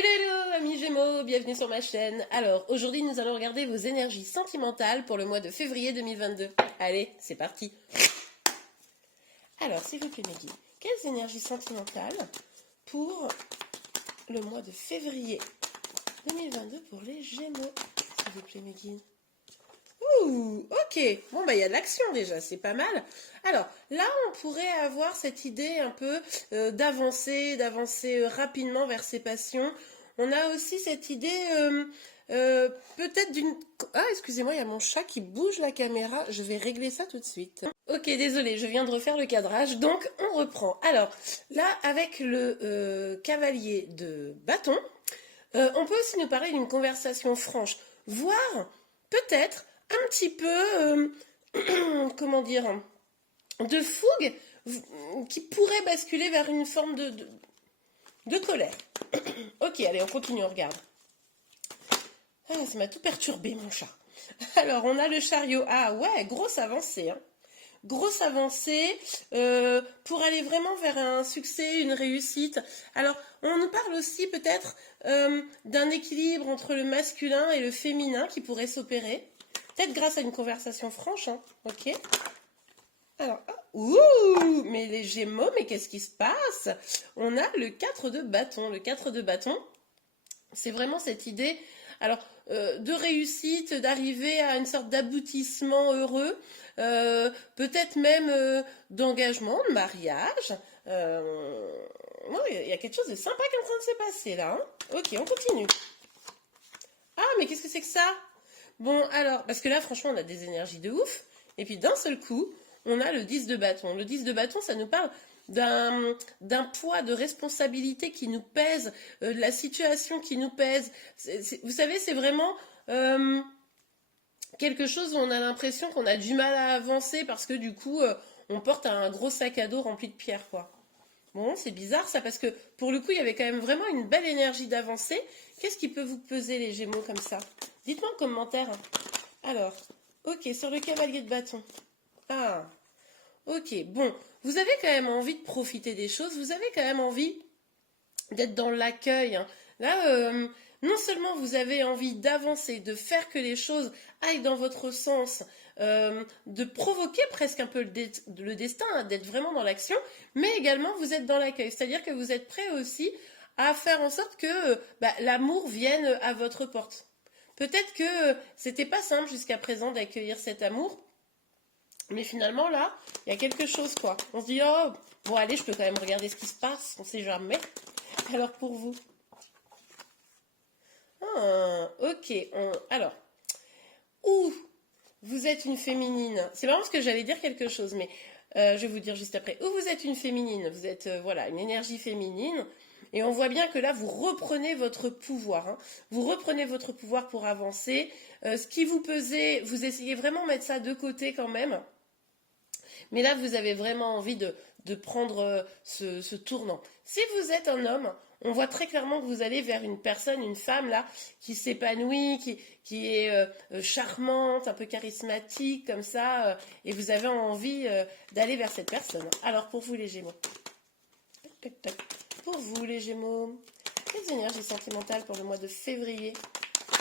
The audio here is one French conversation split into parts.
Hello amis Gémeaux, bienvenue sur ma chaîne. Alors aujourd'hui nous allons regarder vos énergies sentimentales pour le mois de février 2022. Allez, c'est parti. Alors s'il vous plaît mes guides, quelles énergies sentimentales pour le mois de février 2022 pour les Gémeaux, s'il vous plaît mes guides. Ouh, ok, bon bah il y a de l'action déjà, c'est pas mal. Alors là on pourrait avoir cette idée un peu d'avancer rapidement vers ses passions. On a aussi cette idée peut-être d'une... Ah excusez-moi, il y a mon chat qui bouge la caméra, je vais régler ça tout de suite. Ok, désolé, je viens de refaire le cadrage, donc on reprend. Alors là avec le cavalier de bâton, on peut aussi nous parler d'une conversation franche, voire peut-être un petit peu, comment dire, de fougue qui pourrait basculer vers une forme de colère. Ok, allez, on continue, on regarde. Ah, ça m'a tout perturbé, mon chat. Alors, on a le chariot. Ah ouais, grosse avancée, hein. Grosse avancée pour aller vraiment vers un succès, une réussite. Alors, on nous parle aussi peut-être d'un équilibre entre le masculin et le féminin qui pourrait s'opérer. Peut-être grâce à une conversation franche, hein. Ok. Alors, ouh, mais les Gémeaux, mais qu'est-ce qui se passe? On a le 4 de bâton. Le 4 de bâton, c'est vraiment cette idée, alors, de réussite, d'arriver à une sorte d'aboutissement heureux, peut-être même d'engagement, de mariage. Non, il y a quelque chose de sympa qui est en train de se passer là, hein. Ok, on continue. Ah, mais qu'est-ce que c'est que ça? Bon, alors, parce que là, franchement, on a des énergies de ouf. Et puis, d'un seul coup, on a le 10 de bâton. Le 10 de bâton, ça nous parle d'un poids de responsabilité qui nous pèse, de la situation qui nous pèse. Vous savez, c'est vraiment quelque chose où on a l'impression qu'on a du mal à avancer parce que du coup, on porte un gros sac à dos rempli de pierres, quoi. Bon, c'est bizarre ça, parce que pour le coup, il y avait quand même vraiment une belle énergie d'avancer. Qu'est-ce qui peut vous peser, les Gémeaux, comme ça? Dites-moi en commentaire. Alors, ok, sur le cavalier de bâton. Ah, ok, bon, vous avez quand même envie de profiter des choses, vous avez quand même envie d'être dans l'accueil, hein. Là, non seulement vous avez envie d'avancer, de faire que les choses aillent dans votre sens, de provoquer presque un peu le destin, hein, d'être vraiment dans l'action, mais également vous êtes dans l'accueil. C'est-à-dire que vous êtes prêt aussi à faire en sorte que l'amour vienne à votre porte. Peut-être que c'était pas simple jusqu'à présent d'accueillir cet amour, mais finalement là, il y a quelque chose quoi. On se dit oh bon allez, je peux quand même regarder ce qui se passe, on sait jamais. Alors pour vous. Ah, ok. Alors, où vous êtes une féminine. C'est marrant parce que j'allais dire quelque chose, mais je vais vous dire juste après. Où vous êtes une féminine, vous êtes voilà une énergie féminine. Et on voit bien que là, vous reprenez votre pouvoir, hein. Vous reprenez votre pouvoir pour avancer. Ce qui vous pesait, vous essayez vraiment de mettre ça de côté quand même. Mais là, vous avez vraiment envie de prendre ce tournant. Si vous êtes un homme, on voit très clairement que vous allez vers une personne, une femme là, qui s'épanouit, qui est charmante, un peu charismatique comme ça, et vous avez envie d'aller vers cette personne. Alors pour vous les Gémeaux, tac, tac, tac. Pour vous les Gémeaux, quelles énergies sentimentales pour le mois de février?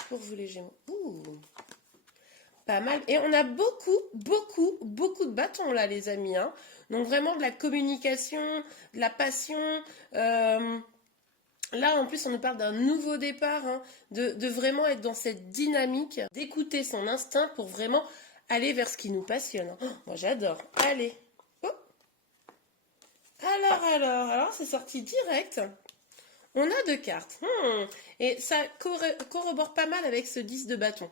Pour vous les Gémeaux. Ouh. Pas mal. Et on a beaucoup de bâtons là, les amis, hein. Donc vraiment de la communication, de la passion. Là, en plus, on nous parle d'un nouveau départ, hein, de vraiment être dans cette dynamique, d'écouter son instinct pour vraiment aller vers ce qui nous passionne. Oh, moi, j'adore. Allez. Oh. Alors, c'est sorti direct. On a deux cartes. Et ça corrobore pas mal avec ce 10 de bâton.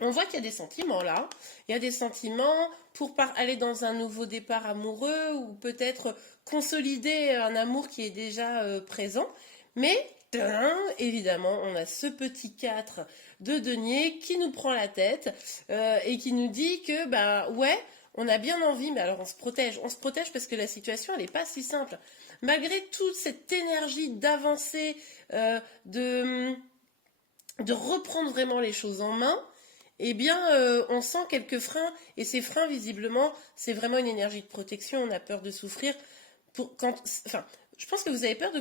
On voit qu'il y a des sentiments là. Il y a des sentiments pour aller dans un nouveau départ amoureux ou peut-être consolider un amour qui est déjà présent. Mais, évidemment, on a ce petit 4 de denier qui nous prend la tête et qui nous dit que, ouais, on a bien envie, mais alors on se protège. On se protège parce que la situation, elle n'est pas si simple. Malgré toute cette énergie d'avancer, de reprendre vraiment les choses en main, eh bien, on sent quelques freins, et ces freins, visiblement, c'est vraiment une énergie de protection, on a peur de souffrir. je pense que vous avez peur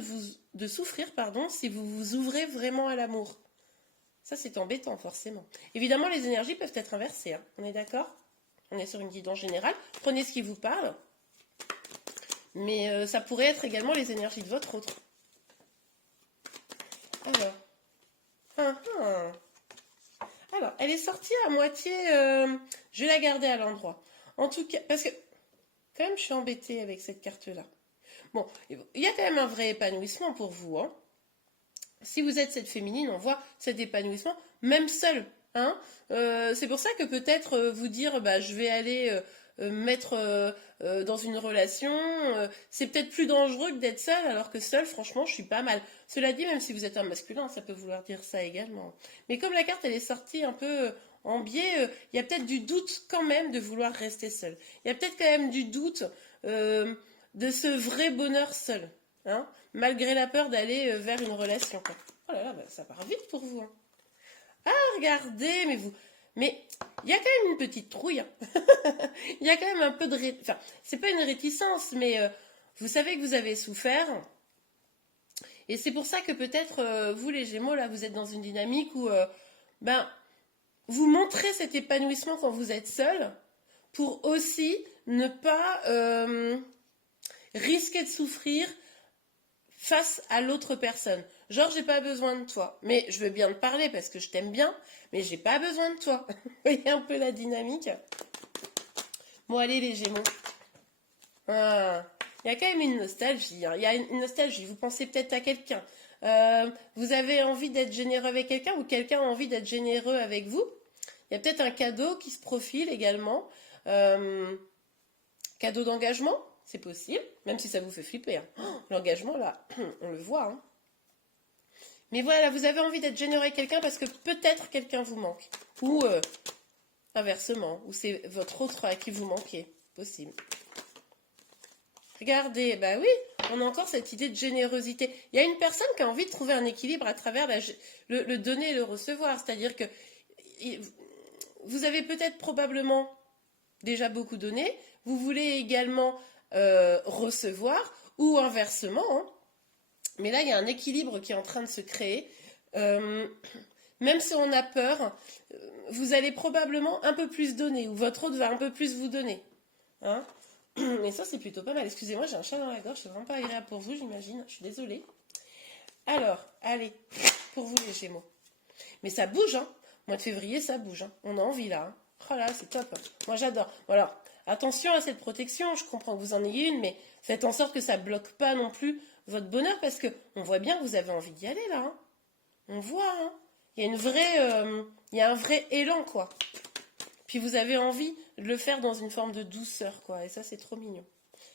de souffrir, pardon, si vous vous ouvrez vraiment à l'amour. Ça, c'est embêtant, forcément. Évidemment, les énergies peuvent être inversées, hein. On est d'accord? On est sur une guidance générale. Prenez ce qui vous parle. Mais ça pourrait être également les énergies de votre autre. Alors. Alors, elle est sortie à moitié. Je vais la garder à l'endroit. En tout cas, parce que quand même, je suis embêtée avec cette carte-là. Bon, il y a quand même un vrai épanouissement pour vous, hein. Si vous êtes cette féminine, on voit cet épanouissement, même seul, hein. C'est pour ça que peut-être vous dire, bah, je vais aller mettre dans une relation, c'est peut-être plus dangereux que d'être seule, alors que seule, franchement, je suis pas mal. Cela dit, même si vous êtes un masculin, ça peut vouloir dire ça également. Mais comme la carte, elle est sortie un peu en biais, il y a peut-être du doute quand même de vouloir rester seule. Il y a peut-être quand même du doute de ce vrai bonheur seul, hein, malgré la peur d'aller vers une relation, quoi. Oh là là, bah, ça part vite pour vous, hein. Ah, regardez, mais il y a quand même une petite trouille, hein. Il y a quand même un peu de... Enfin, c'est pas une réticence, mais vous savez que vous avez souffert. Et c'est pour ça que peut-être, vous les Gémeaux, là, vous êtes dans une dynamique où, ben, vous montrez cet épanouissement quand vous êtes seul, pour aussi ne pas risquer de souffrir face à l'autre personne. Genre, j'ai pas besoin de toi, mais je veux bien te parler parce que je t'aime bien, mais j'ai pas besoin de toi. Vous voyez un peu la dynamique? Bon, allez, les Gémeaux. Ah, il y a quand même une nostalgie, hein. Il y a une nostalgie. Vous pensez peut-être à quelqu'un. Vous avez envie d'être généreux avec quelqu'un ou quelqu'un a envie d'être généreux avec vous. Il y a peut-être un cadeau qui se profile également. Cadeau d'engagement, c'est possible, même si ça vous fait flipper, hein. Oh, l'engagement, là, on le voit, hein. Mais voilà, vous avez envie d'être généreux avec quelqu'un parce que peut-être quelqu'un vous manque. Ou inversement, ou c'est votre autre à qui vous manquez. Possible. Regardez, bah oui, on a encore cette idée de générosité. Il y a une personne qui a envie de trouver un équilibre à travers le donner et le recevoir. C'est-à-dire que vous avez peut-être probablement déjà beaucoup donné. Vous voulez également recevoir ou inversement, hein. Mais là, il y a un équilibre qui est en train de se créer. Même si on a peur, vous allez probablement un peu plus donner, ou votre autre va un peu plus vous donner, hein. Et ça, c'est plutôt pas mal. Excusez-moi, j'ai un chat dans la gorge, c'est vraiment pas agréable pour vous, j'imagine. Je suis désolée. Alors, allez, pour vous les Gémeaux. Mais ça bouge, hein. Mois de février, ça bouge, hein. On a envie là, hein. Oh là, c'est top. Moi, j'adore. Bon, alors, attention à cette protection. Je comprends que vous en ayez une, mais faites en sorte que ça bloque pas non plus votre bonheur, parce que on voit bien que vous avez envie d'y aller là, hein. On voit, hein. Il y a il y a un vrai élan, quoi. Puis vous avez envie de le faire dans une forme de douceur, quoi. Et ça, c'est trop mignon.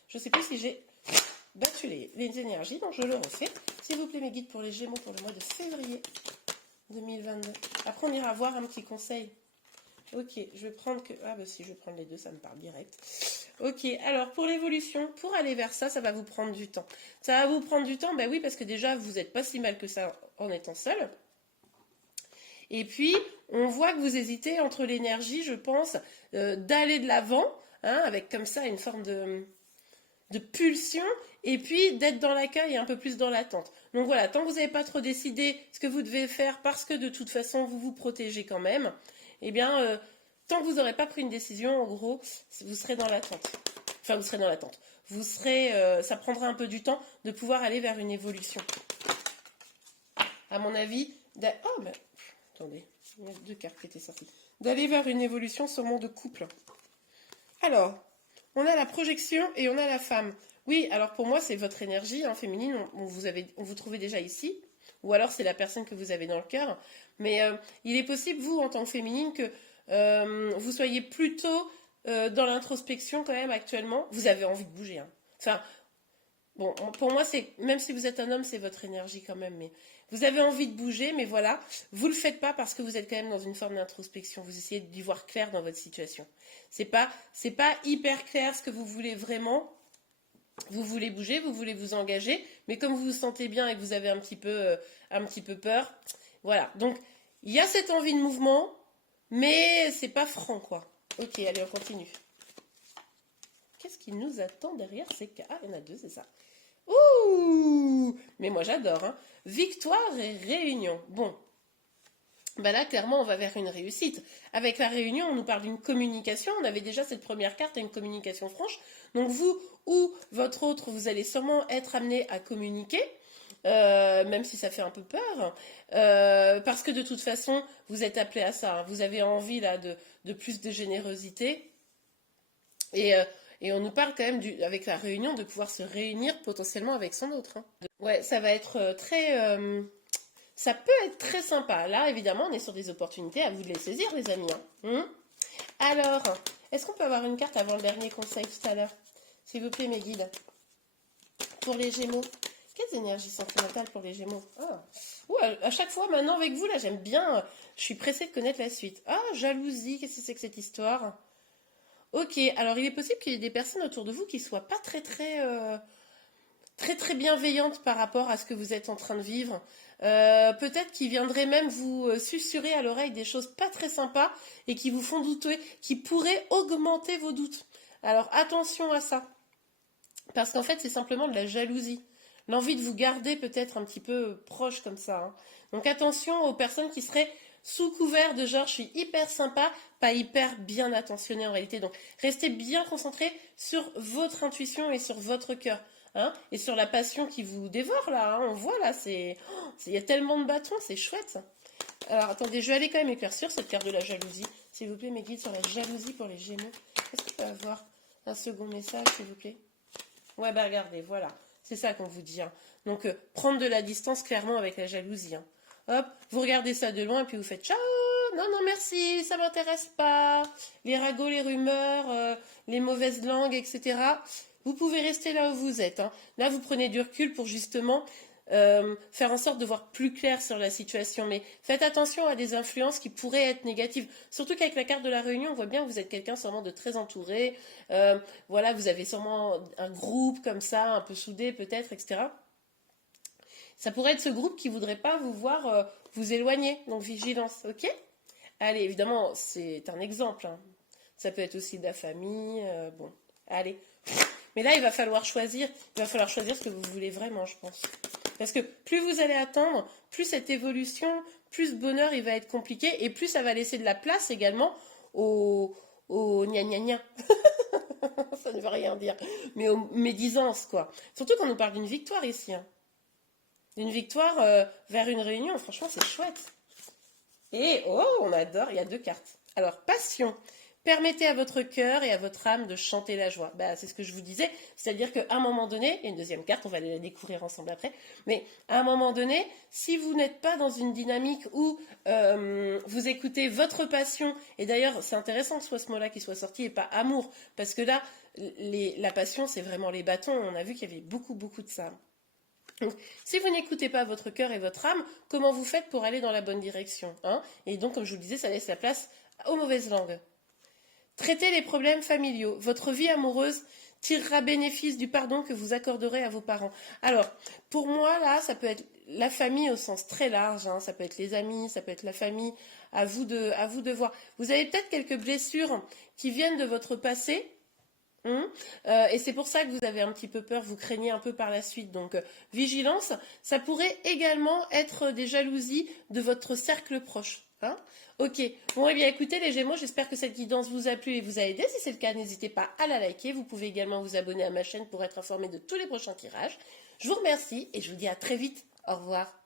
Je sais plus si j'ai battu les énergies, donc je le refais. S'il vous plaît, mes guides pour les Gémeaux pour le mois de février 2022. Après, on ira voir un petit conseil. Ok, je vais prendre que... Ah bah si, je vais prendre les deux, ça me parle direct. Ok, alors pour l'évolution, pour aller vers ça, ça va vous prendre du temps. Ça va vous prendre du temps, bah oui, parce que déjà, vous n'êtes pas si mal que ça en étant seul. Et puis, on voit que vous hésitez entre l'énergie, je pense, d'aller de l'avant, hein, avec comme ça une forme de pulsion, et puis d'être dans l'accueil et un peu plus dans l'attente. Donc voilà, tant que vous n'avez pas trop décidé ce que vous devez faire, parce que de toute façon, vous vous protégez quand même, eh bien, tant que vous n'aurez pas pris une décision, en gros, vous serez dans l'attente. Enfin, vous serez dans l'attente. Vous serez, ça prendra un peu du temps de pouvoir aller vers une évolution. À mon avis, oh, ben, attendez, il y a deux cartes qui étaient sorties. D'aller vers une évolution sur le monde de couple. Alors, on a la projection et on a la femme. Oui, alors pour moi, c'est votre énergie, hein, féminine, on vous trouvez déjà ici. Ou alors c'est la personne que vous avez dans le cœur. Mais il est possible, vous, en tant que féminine, que vous soyez plutôt dans l'introspection quand même actuellement. Vous avez envie de bouger, hein. Enfin, bon, pour moi, même si vous êtes un homme, c'est votre énergie quand même. Mais vous avez envie de bouger, mais voilà, vous ne le faites pas parce que vous êtes quand même dans une forme d'introspection. Vous essayez d'y voir clair dans votre situation. C'est pas hyper clair ce que vous voulez vraiment. Vous voulez bouger, vous voulez vous engager, mais comme vous vous sentez bien et que vous avez un petit peu peur, voilà. Donc, il y a cette envie de mouvement, mais c'est pas franc, quoi. Ok, allez, on continue. Qu'est-ce qui nous attend derrière ces cartes? Ah, il y en a deux, c'est ça. Ouh! Mais moi j'adore, hein. Victoire et réunion. Bon, bah là, clairement, on va vers une réussite. Avec la réunion, on nous parle d'une communication. On avait déjà cette première carte à une communication franche. Donc vous ou votre autre, vous allez sûrement être amené à communiquer, même si ça fait un peu peur, parce que de toute façon, vous êtes appelé à ça, hein. Vous avez envie là de plus de générosité. Et, euh, et on nous parle quand même, avec la réunion, de pouvoir se réunir potentiellement avec son autre, hein. Ouais, ça va être très... ça peut être très sympa. Là, évidemment, on est sur des opportunités. À vous de les saisir, les amis, hein. Alors, est-ce qu'on peut avoir une carte avant le dernier conseil tout à l'heure? S'il vous plaît, mes guides. Pour les Gémeaux. Quelles énergies sentimentales pour les Gémeaux? Ah. Ouh, à chaque fois, maintenant, avec vous, là, j'aime bien. Je suis pressée de connaître la suite. Ah, jalousie, qu'est-ce que c'est que cette histoire? Ok, alors il est possible qu'il y ait des personnes autour de vous qui soient pas très bienveillante par rapport à ce que vous êtes en train de vivre. Peut-être qu'ils viendraient même vous susurrer à l'oreille des choses pas très sympas et qui vous font douter, qui pourraient augmenter vos doutes. Alors attention à ça, parce qu'en fait c'est simplement de la jalousie, l'envie de vous garder peut-être un petit peu proche comme ça, hein. Donc attention aux personnes qui seraient sous couvert de genre je suis hyper sympa, pas hyper bien attentionné en réalité. Donc restez bien concentré sur votre intuition et sur votre cœur, hein, et sur la passion qui vous dévore là, hein. On voit là, il y a tellement de bâtons, c'est chouette ça. Alors attendez, je vais aller quand même éclaircir cette carte de la jalousie. S'il vous plaît, mes guides sur la jalousie pour les Gémeaux. Est-ce qu'on peut avoir un second message, s'il vous plaît? Ouais, bah regardez, voilà. C'est ça qu'on vous dit, hein. Donc, prendre de la distance clairement avec la jalousie, hein. Hop, vous regardez ça de loin et puis vous faites ciao, non, non, merci, ça m'intéresse pas. Les ragots, les rumeurs, les mauvaises langues, etc. Vous pouvez rester là où vous êtes, hein. Là, vous prenez du recul pour justement faire en sorte de voir plus clair sur la situation. Mais faites attention à des influences qui pourraient être négatives. Surtout qu'avec la carte de la réunion, on voit bien que vous êtes quelqu'un sûrement de très entouré. Voilà, vous avez sûrement un groupe comme ça, un peu soudé peut-être, etc. Ça pourrait être ce groupe qui voudrait pas vous voir vous éloigner. Donc vigilance, ok? Allez, évidemment, c'est un exemple, hein. Ça peut être aussi de la famille. Bon, allez. Mais là, il va falloir choisir. Il va falloir choisir ce que vous voulez vraiment, je pense. Parce que plus vous allez attendre, plus cette évolution, plus ce bonheur, il va être compliqué. Et plus ça va laisser de la place également au gna gna gna. Ça ne veut rien dire. Mais aux médisances, quoi. Surtout qu'on nous parle d'une victoire ici, hein. D'une victoire vers une réunion. Franchement, c'est chouette. Et, oh, on adore, il y a deux cartes. Alors, passion. Permettez à votre cœur et à votre âme de chanter la joie. Bah, c'est ce que je vous disais, c'est-à-dire qu'à un moment donné, et une deuxième carte, on va la découvrir ensemble après, mais à un moment donné, si vous n'êtes pas dans une dynamique où vous écoutez votre passion, et d'ailleurs c'est intéressant que ce soit ce mot-là qui soit sorti et pas amour, parce que là, la passion c'est vraiment les bâtons, on a vu qu'il y avait beaucoup de ça. Donc, si vous n'écoutez pas votre cœur et votre âme, comment vous faites pour aller dans la bonne direction, hein? Et donc, comme je vous le disais, ça laisse la place aux mauvaises langues. Traitez les problèmes familiaux. Votre vie amoureuse tirera bénéfice du pardon que vous accorderez à vos parents. Alors, pour moi, là, ça peut être la famille au sens très large, hein. Ça peut être les amis, ça peut être la famille. À vous de voir. Vous avez peut-être quelques blessures qui viennent de votre passé. Et c'est pour ça que vous avez un petit peu peur, vous craignez un peu par la suite. Donc, vigilance. Ça pourrait également être des jalousies de votre cercle proche, hein. Ok, bon, eh bien écoutez les Gémeaux, j'espère que cette guidance vous a plu et vous a aidé. Si c'est le cas, n'hésitez pas à la liker. Vous pouvez également vous abonner à ma chaîne pour être informé de tous les prochains tirages. Je vous remercie et je vous dis à très vite. Au revoir.